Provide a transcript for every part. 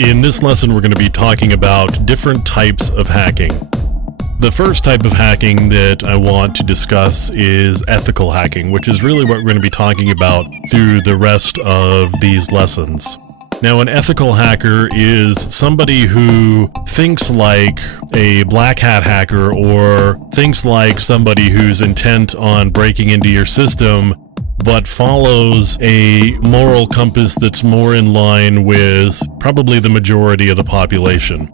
In this lesson, we're going to be talking about different types of hacking. The first type of hacking that I want to discuss is ethical hacking, which is really what we're going to be talking about through the rest of these lessons. Now, an ethical hacker is somebody who thinks like a black hat hacker or thinks like somebody who's intent on breaking into your system, but follows a moral compass that's more in line with probably the majority of the population.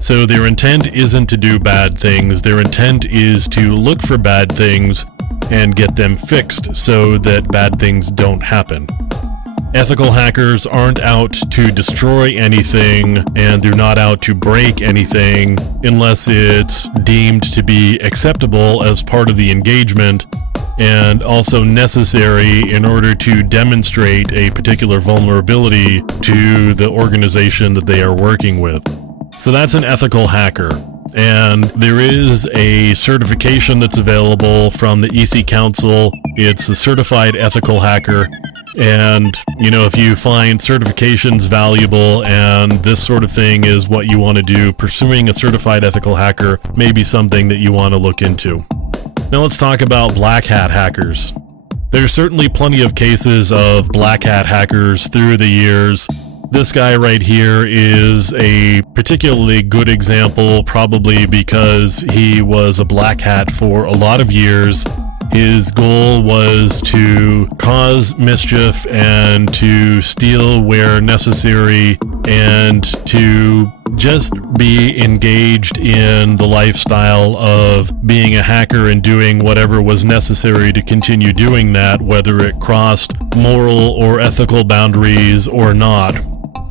So their intent isn't to do bad things, their intent is to look for bad things and get them fixed so that bad things don't happen. Ethical hackers aren't out to destroy anything, and they're not out to break anything unless it's deemed to be acceptable as part of the engagement and also necessary in order to demonstrate a particular vulnerability to the organization that they are working with. So that's an ethical hacker. And there is a certification that's available from the EC Council. It's a certified ethical hacker. And, if you find certifications valuable and this sort of thing is what you want to do, pursuing a certified ethical hacker may be something that you want to look into. Now let's talk about black hat hackers. There's certainly plenty of cases of black hat hackers through the years. This guy right here is a particularly good example, probably because he was a black hat for a lot of years. His goal was to cause mischief and to steal where necessary and to just be engaged in the lifestyle of being a hacker and doing whatever was necessary to continue doing that, whether it crossed moral or ethical boundaries or not.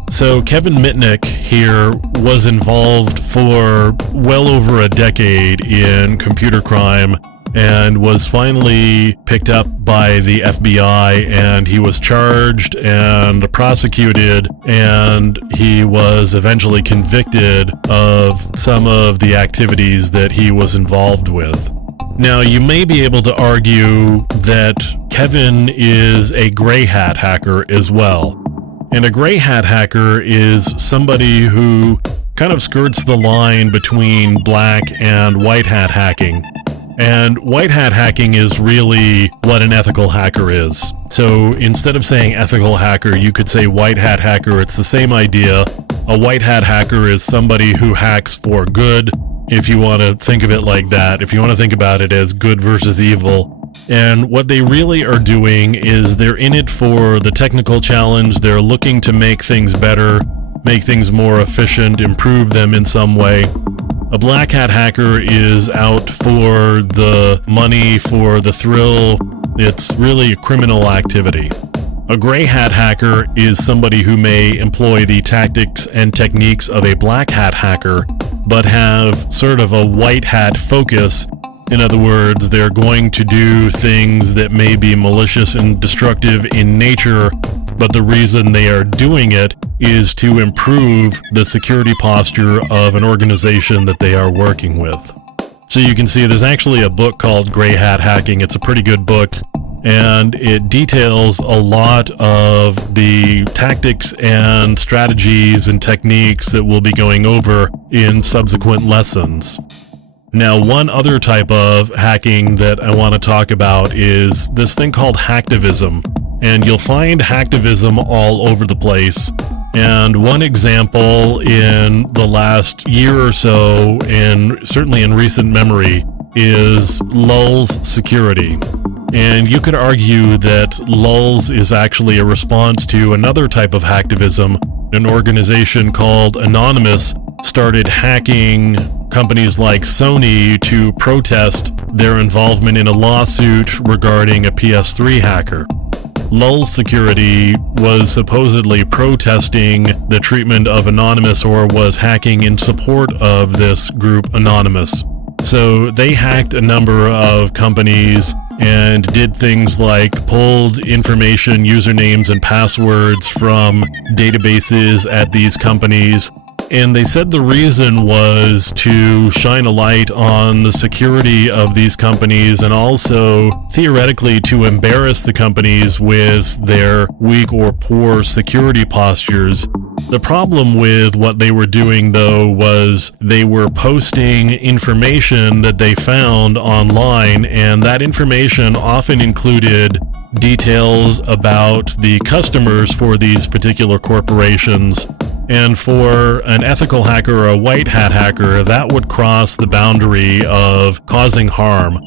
So Kevin Mitnick here was involved for well over a decade in computer crime and was finally picked up by the FBI, and he was charged and prosecuted, and he was eventually convicted of some of the activities that he was involved with. Now, you may be able to argue that Kevin is a gray hat hacker as well. And a gray hat hacker is somebody who kind of skirts the line between black and white hat hacking. And white hat hacking is really what an ethical hacker is. So instead of saying ethical hacker, you could say white hat hacker. It's the same idea. A white hat hacker is somebody who hacks for good, if you want to think of it like that, if you want to think about it as good versus evil. And what they really are doing is they're in it for the technical challenge. They're looking to make things better, make things more efficient, improve them in some way. A black hat hacker is out for the money, for the thrill. It's really a criminal activity. A gray hat hacker is somebody who may employ the tactics and techniques of a black hat hacker, but have sort of a white hat focus. In other words, they're going to do things that may be malicious and destructive in nature, but the reason they are doing it is to improve the security posture of an organization that they are working with. So you can see there's actually a book called Gray Hat Hacking. It's a pretty good book, and it details a lot of the tactics and strategies and techniques that we'll be going over in subsequent lessons. Now, one other type of hacking that I want to talk about is this thing called hacktivism. And you'll find hacktivism all over the place. And one example in the last year or so, and certainly in recent memory, is Lulz Security. And you could argue that Lulz is actually a response to another type of hacktivism. An organization called Anonymous started hacking companies like Sony to protest their involvement in a lawsuit regarding a PS3 hacker. Lulz Security was supposedly protesting the treatment of Anonymous, or was hacking in support of this group Anonymous. So they hacked a number of companies and did things like pulled information, usernames, and passwords from databases at these companies. And they said the reason was to shine a light on the security of these companies, and also theoretically to embarrass the companies with their weak or poor security postures. The problem with what they were doing, though, was they were posting information that they found online, and that information often included details about the customers for these particular corporations. And for an ethical hacker or a white hat hacker, that would cross the boundary of causing harm.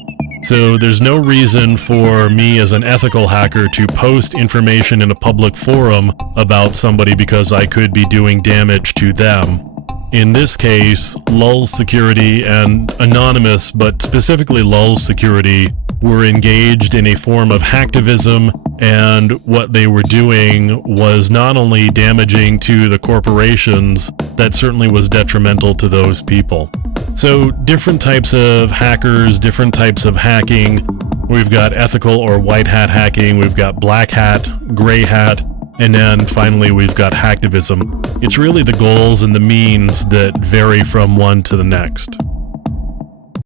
So there's no reason for me as an ethical hacker to post information in a public forum about somebody because I could be doing damage to them. In this case, Lulz Security and Anonymous, but specifically Lulz Security, were engaged in a form of hacktivism, and what they were doing was not only damaging to the corporations, that certainly was detrimental to those people. So different types of hackers, different types of hacking. We've got ethical or white hat hacking, we've got black hat, gray hat, and then finally we've got hacktivism. It's really the goals and the means that vary from one to the next.